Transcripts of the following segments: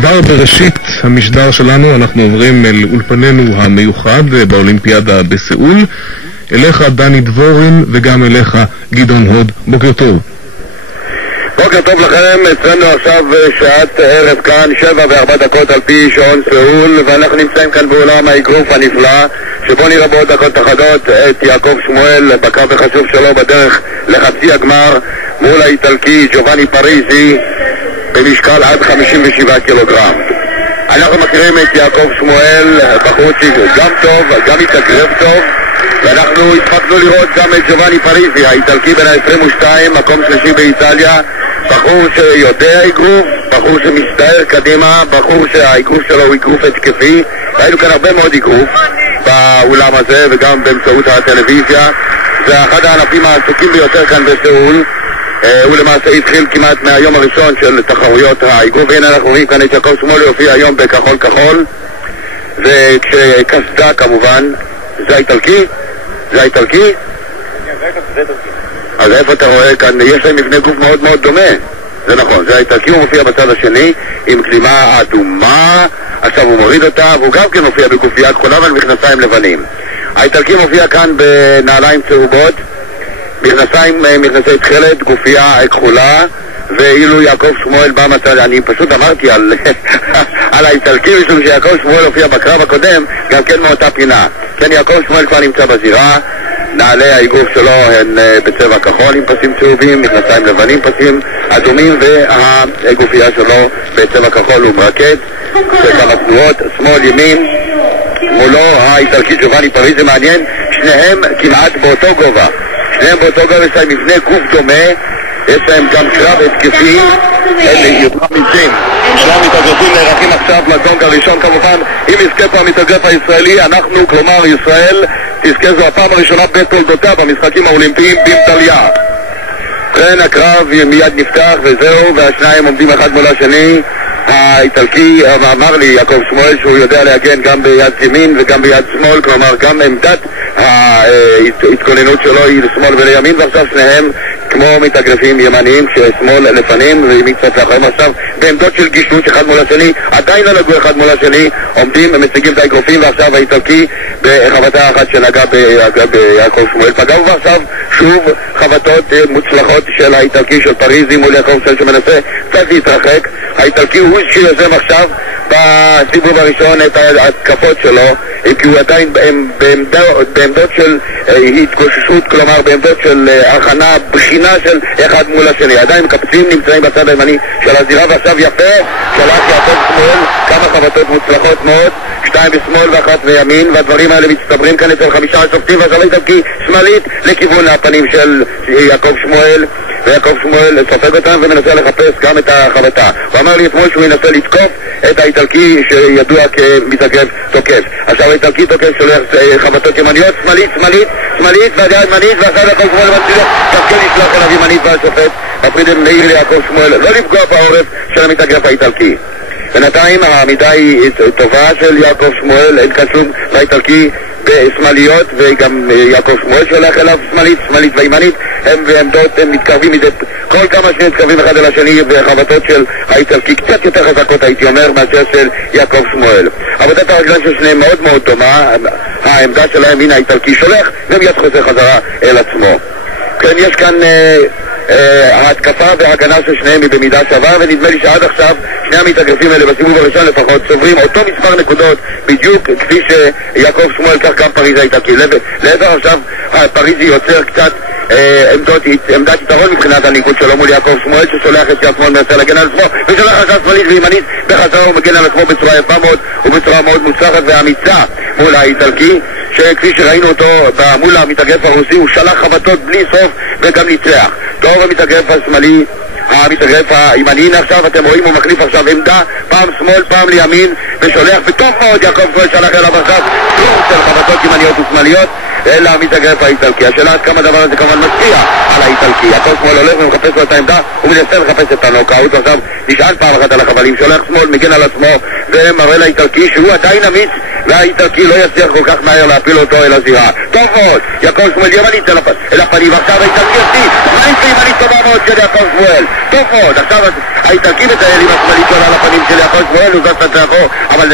כבר בראשית המשדר שלנו אנחנו עוברים אל אולפננו המיוחד באולימפיאדה בסאול. אליך דני דבורין וגם אליך גדעון הוד. בוקר טוב. בוקר טוב לכם. אצלנו עכשיו שעת ערב כאן 7:04 על פי שעון סאול, ואנחנו נמצאים כאן באולם האגרוף הנפלא שבו נראה בעוד דקות אחדות את יעקב שמואל בקרב החשוב שלו בדרך לחצי הגמר מול האיטלקי ג'ובאני פריזי במשקל עד 57 קילוגרם. אנחנו מכירים את יעקב שמואל, בחור גם טוב, גם מתאגרף טוב, ואנחנו הספקנו לראות גם את ג'ובאני פריזי, האיטלקי בן ה-22, מקום שלישי באיטליה, בחור שיודע אגרוף, בחור שמסתער קדימה, בחור שהאגרוף שלו הוא אגרוף התקפי. ראינו כאן הרבה מאוד אגרוף באולם הזה וגם באמצעות הטלוויזיה. זה אחד הענפים העסוקים ביותר כאן בסאול. הוא למעשה התחיל כמעט מהיום הראשון של תחרויות האגרוף, והנה אנחנו רואים כאן את יעקב שמואל יופיע היום בכחול כחול, וכשקסדה כמובן. זה האיטלקי? זה האיטלקי? אז איפה אתה רואה כאן? יש להם מבנה גוף מאוד מאוד דומה. זה נכון, זה האיטלקי, הוא מופיע בצד השני עם כלימה אדומה, עכשיו הוא מוריד אותה, והוא גם כן מופיע בגופייה כחולה ועל מכנסיים לבנים. האיטלקי מופיע כאן בנעליים צהובות, מכנסי תכלת, גופייה כחולה, ואילו יעקב שמואל בא מצד, אני פשוט אמרתי על האיטלקי משום שיעקב שמואל הופיע בקרב הקודם גם כן מאותה פינה. כן, יעקב שמואל כבר נמצא בזירה, נעלי האגרוף שלו הן בצבע כחול עם פסים צהובים, מכנסיים לבנים פסים אדומים, והגופייה שלו בצבע כחול הוא מרקד בכמה תנועות, שמאל ימין, מולו האיטלקי ג'ובאני פריזי. מעניין, שניהם כמעט באותו גובה, שניהם באותו גובה, יש להם מבנה גוף דומה, יש להם גם קרב התקפי, הם יותר מזים. שני המתאגרפים נערכים עכשיו לגונג הראשון כמובן. אם יזכה פה המתאגרף הישראלי, אנחנו, כלומר ישראל, תזכה זו הפעם הראשונה בתולדותיה במשחקים האולימפיים באיטליה. כן, הקרב מיד נפתח וזהו, והשניים עומדים אחד מול השני. האיטלקי אמר לי יעקב שמואל שהוא יודע להגן גם ביד ימין וגם ביד שמאל, כלומר גם עמדת ההתכוננות שלו היא לשמאל ולימין, ועכשיו שניהם כמו מתאגרפים ימניים, כששמאל לפנים וימין קצת לאחרים. עכשיו בעמדות של גישנות אחד מול השני, עדיין לא נגעו אחד מול השני, עומדים ומציגים את האגרופים, ועכשיו האיטלקי בחבטה אחת שנגע ביעקב שמואל פגע, ועכשיו שוב חבטות מוצלחות של האיטלקי של פריזי מול יעקב שמואל שמנסה קצת להתרחק. האיטלקי הוא שיוזם עכשיו בסיבוב הראשון את ההתקפות שלו, כי הוא עדיין בעמדות של התגוששות, כלומר בעמדות של הכנה, בחינה של אחד מול השני. עדיין מקפצים, נמצאים בצד הימני של הזירה, ועכשיו יפה שלח יעקב שמואל כמה חבטות מוצלחות מאוד, 2 בשמאל ואחת בימין, והדברים האלה מצטברים כאן אצל 5 שופטים. ועכשיו האיטלקי שמאלית לכיוון הפנים של יעקב שמואל, ויעקב שמואל סופג אותם ומנסה לחפש גם את החבטה. הוא אמר לי אתמול שהוא ינסה לתקוף את האיטלקי שידוע כמתאגרף תוקף. עכשיו האיטלקי תוקף שולח חבטות ימניות, שמאלית והדעה ימנית, ועכשיו יעקב שמואל מצליח תפקל לשלוח אליו ימנית, והשופט הפרידם מעיר ליעקב שמואל לא לפגוע בעורף של המתאגרף האיטלקי. בינתיים העמידה היא טובה של יעקב שמואל, אין כאן שום לאיטלקי בשמאליות, וגם יעקב שמואל שולח אליו שמאלית וימנית, הם בעמדות, הם מתקרבים מדי כל כמה שניות, מתקרבים אחד אל השני, וחבטות של האיטלקי קצת יותר חזקות הייתי אומר מאשר של יעקב שמואל. עבודת הרגליים של שניהם מאוד מאוד דומה, העמדה שלהם, הנה האיטלקי שולח ומיד חוזר חזרה אל עצמו. כן, יש כאן ההתקפה וההגנה של שניהם היא במידה שווה, ונדמה לי שעד עכשיו שני המתאגרפים האלה בסיבוב הראשון לפחות צוברים אותו מספר נקודות בדיוק כפי שיעקב שמואל, כך גם פריזי האיטלקי. לעבר עכשיו פריזי יוצר קצת עמדת יתרון מבחינת הניגוד שלו מול יעקב שמואל, ששולח את יד שמאל מנסה להגן על עצמו, ושולח עכשיו שמאלית וימנית, בחזרה הוא מגן על עצמו בצורה יפה מאוד ובצורה מאוד מוצלחת ואמיצה מול האיטלקי, שכפי שראינו אותו מול המתאגרף הרוסי הוא שלח חבטות בלי סוף וגם ניצח. טוב, המתאגרף השמאלי, המתאגרף הימני, עכשיו אתם רואים הוא מחליף עכשיו עמדה, פעם שמאל פעם לימין, ושולח בטוב מאוד יעקב שמואל שלח אליו עכשיו סוג של חבטות ימניות ושמאליות אלא המתאגרף האיטלקי. השאלה עד כמה הדבר הזה כמובן משפיע על האיטלקי. יעקב שמואל הולך ומחפש לו את העמדה, הוא מנסה לחפש את הנוקאוט, עכשיו נשאל פעם אחת על החבלים, שולח שמאל, מגן על עצמו ומראה לאיטלקי שהוא עדיין אמיץ, והאיטלקי לא יצליח כל כך מהר להפיל אותו אל הזירה. טוב מאוד, יעקב שמואל ימנית אל הפנים, עכשיו האיטלקי עושה שמאלית וימנית טובה מאוד של יעקב שמואל. טוב מאוד, עכשיו האיטלקי מטייל עם השמאלית שעולה על הפנים של יעקב שמואל, הוא זז קצת לעבור, אבל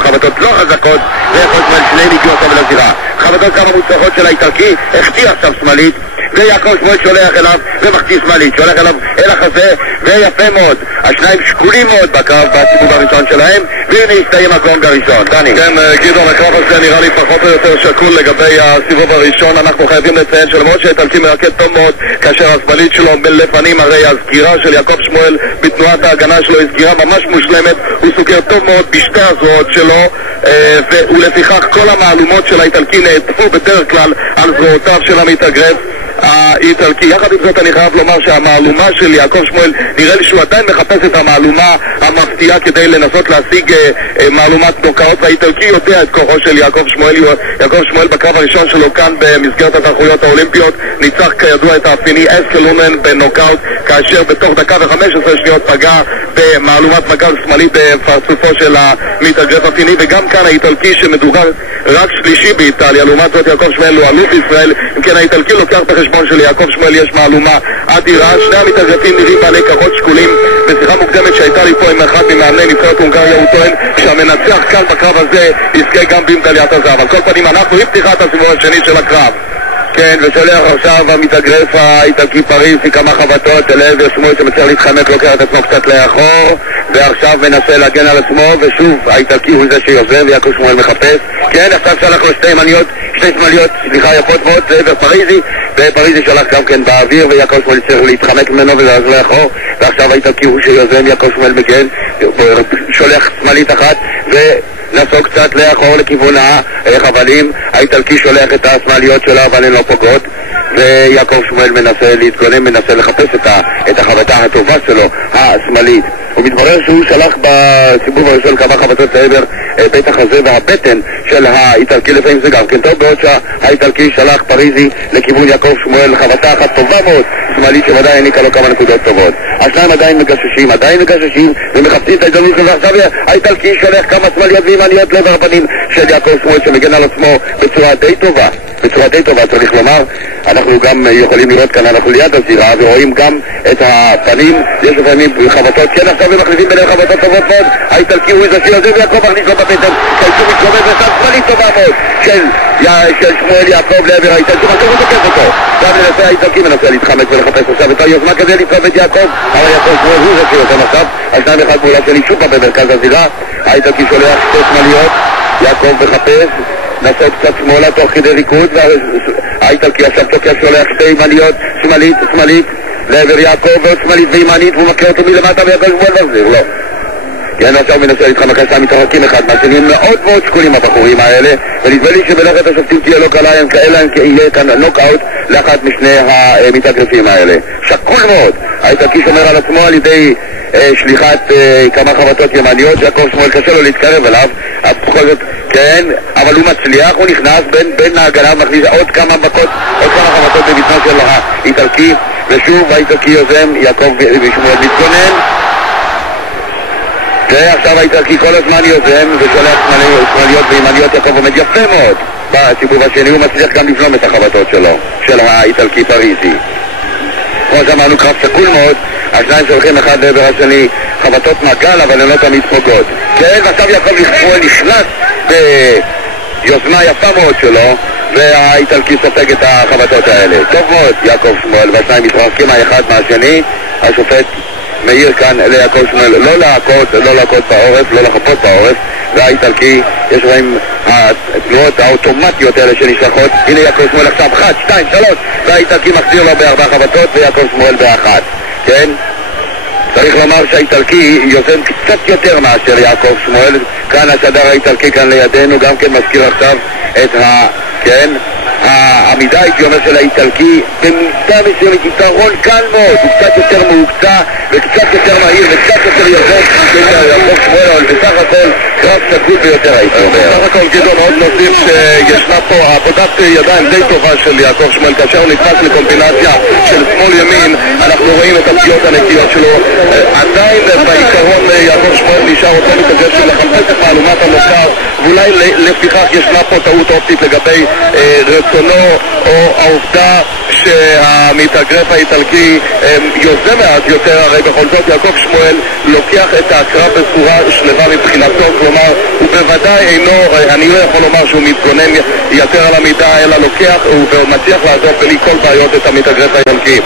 חבטות לא חזקות, ויעקב שמואל שניהם הגיעו עכשיו לזירה. חבטות כמה מוצלחות של האיטלקי, החטיא עכשיו שמאלית, ויעקב שמואל שולח אליו ומחטיא שמאלית, שולח אליו אל החזה, ויפה מאוד. השניים שקולים מאוד בקרב בסיבוב הראשון שלהם, והנה הסתיים הגונג הראשון. דני. כן, גדעון, הקרב הזה נראה לי פחות או יותר שקול לגבי הסיבוב הראשון. אנחנו חייבים לציין שלמרות שהאיטלקי מרקד טוב מאוד, כאשר השמאלית שלו בלפנים, הרי הסגירה של יעקב שמואל בתנועת ההגנה שלו היא סגירה ממש מושלמת, הוא סוגר טוב מאוד בשתי הזרועות שלו, ולפיכך כל המעלומות של האיטלקי נעטפו בדרך כלל על זרועותיו של המתאגרף האיטלקי. יחד עם זאת אני חייב לומר שהמעלומה של יעקב שמואל, נראה לי שהוא עדיין מחפש את המעלומה המפתיעה כדי לנסות להשיג מעלומת נוקאוט, והאיטלקי יודע את כוחו של יעקב שמואל. יעקב שמואל בקרב הראשון שלו כאן במסגרת התחרויות האולימפיות ניצח כידוע את האפיני אסקלונן בנוקאוט, כאשר בתוך דקה ו15 שניות פגע במעלומת מגל שמאלי בפרצופו של המתאגרף הפיני. וגם כאן האיטלקי שמדורג רק שלישי באיטליה, לעומת זאת יעקב שמואל הוא אלוף ישראל. אם כן האיטלקי לוקח את החשבון שליעקב שמואל יש מעלומה אדירה. שני המתאגרפים נראים בעלי כוחות שקולים. בשיחה מוקדמת שהייתה לי פה עם אחד ממאמני נבחרת הונגריה, הוא טוען שהמנצח כאן בקרב הזה יזכה גם במדליית הזהב. על כל פנים אנחנו עם פתיחת הסיבוב השני של הקרב. כן, ושולח עכשיו המתאגרף האיטלקי פריזי כמה חבטות אל עבר שמואל שמצליח להתחמק, לוקח את עצמו קצת לאחור, ועכשיו מנסה להגן על עצמו, ושוב האיטלקי הוא זה שיוזם ויעקב שמואל מחפש. כן, עכשיו שלח לו שתי שמאליות יפות מאוד לעבר פריזי, ופריזי שלח גם כן באוויר, ויעקב שמואל צריך להתחמק ממנו ולעזור לאחור, ועכשיו האיטלקי הוא שיוזם, יעקב שמואל מגן, שולח שמאלית אחת ונסוג קצת לאחור לכיוון החבלים. האיטלקי שולח את השמאליות שלו אבל הן לא פוגעות, ויעקב שמואל מנסה להתגונן, מנסה לחפש את החבטה הטובה שלו השמאלית. הוא מתברר שהוא שלח בסיבוב הראשון כמה חבטות לעבר בית החזה והבטן של האיטלקי, לפעמים זה גם כן טוב, בעוד שהאיטלקי שלח פריזי לכיוון יעקב שמואל חבטה אחת טובה מאוד שמאלית שוודאי העניקה לו כמה נקודות טובות. השניים עדיין מגששים ומחפשים את ההזדמנות שלו. עכשיו האיטלקי שולח כמה שמאליות וימניות לעבר הפנים של יעקב שמואל שמגן על עצמו בצורה די טובה צריך לומר. אנחנו גם יכולים לראות כאן, אנחנו ליד הזירה ורואים גם את הפנים, יש לפעמים חבטות, כן עכשיו הם מחליפים ביניהם חבטות טובות מאוד. האיטלקי הוא איזה שיוזם ויעקב מכניס לו בבטן, כאיסור מתקומם ושם שמאלית טובה מאוד של שמואל יעקב לעבר האיטלקי, עכשיו הוא תוקף אותו, גם מנסה האיטלקי מנסה להתחמק ולחפש עכשיו את היוזמה כזה לתקוף את יעקב, אבל יעקב שמואל הוא זה שיוזם עכשיו. השניים אחד פעולה שלי שוב במרכז הזירה, האיטלקי שולח שתי שמאליות, יעקב מחפש, נסה קצת שמאלה תוך כדי ריקוד, והאיטלקי עכשיו תוקף שולח שתי ימניות, שמאלית לעבר יעקב ועוד שמאלית וימנית, והוא מקרה אותו מלמטה ויעקב שמואל מחזיר, לא. כן, עכשיו מנסה להתחמק, השניים מתרחקים אחד מהשני, מאוד מאוד שקולים הבחורים האלה, ונדמה לי שבלכת השופטים תהיה לא קלה, אלא אם יהיה כאן נוקאוט לאחת משני המתאגרפים האלה. שקול מאוד, האיטלקי שומר על עצמו על ידי שליחת כמה חבטות ימניות, יעקב שמואל קשה לו להתקרב אליו, בכל זאת, כן, אבל הוא מצליח, הוא נכנס בין ההגנה ומכניס עוד כמה חבטות בבטנו של האיטלקי, ושוב האיטלקי יוזם, יעקב שמואל מתגונן, ועכשיו האיטלקי כל הזמן יוזם ושולח שמאליות וימניות. יעקב עומד יפה מאוד בסיבוב השני, הוא מצליח גם לבלום את החבטות שלו, של האיטלקי פריזי. כמו שאמרנו, קרב שקול מאוד, השניים שולחים אחד לעבר השני חבטות מגל, אבל הן לא תמיד פוגעות. כן, ועכשיו יעקב שמואל נכנס ביוזמה יפה מאוד שלו, והאיטלקי סופג את החבטות האלה. טוב מאוד יעקב שמואל, והשניים מתרחקים האחד מהשני. השופט מאיר כאן ליעקב שמואל לא להכות בעורף, לא לחפות בעורף, והאיטלקי יש להם התנועות האוטומטיות האלה שנשלחות. הנה יעקב שמואל עכשיו 1, 2, 3, והאיטלקי מחזיר לו ב4 חבטות ויעקב שמואל ב1. כן? צריך לומר שהאיטלקי יוזם קצת יותר מאשר יעקב שמואל. כאן השדר האיטלקי כאן לידינו גם כן מזכיר עכשיו את העמידה, הייתי אומר, של האיטלקי במידה מסוימת יתרון קל מאוד, הוא קצת יותר מהוקצה וקצת יותר מהיר וקצת יותר יוזם של יעקב שמואל, אבל בסך הכל קרב שקול ביותר הייתי אומר. בסך הכל גדעון עוד נוסיף שישנה פה עבודת ידיים די טובה של יעקב שמואל, כאשר הוא נכנס לקומבינציה של שמאל-ימין, אנחנו רואים את הפגיעות הנקיות שלו. עדיין בעיקרון יעקב שמואל נשאר אותו מתאגרף של לחפש את מהלומת הנוקאוט, ואולי לפיכך ישנה פה טעות אופטית לגבי רצונו או העובדה שהמתאגרף האיטלקי יוזם מעט יותר. הרי בכל זאת יעקב שמואל לוקח את הקרב בצורה שלווה מבחינתו, כלומר הוא בוודאי אינו, אני לא יכול לומר שהוא מתגונן יותר על המידה, אלא לוקח ומצליח לעזוב בלי כל בעיות את המתאגרף האיטלקי.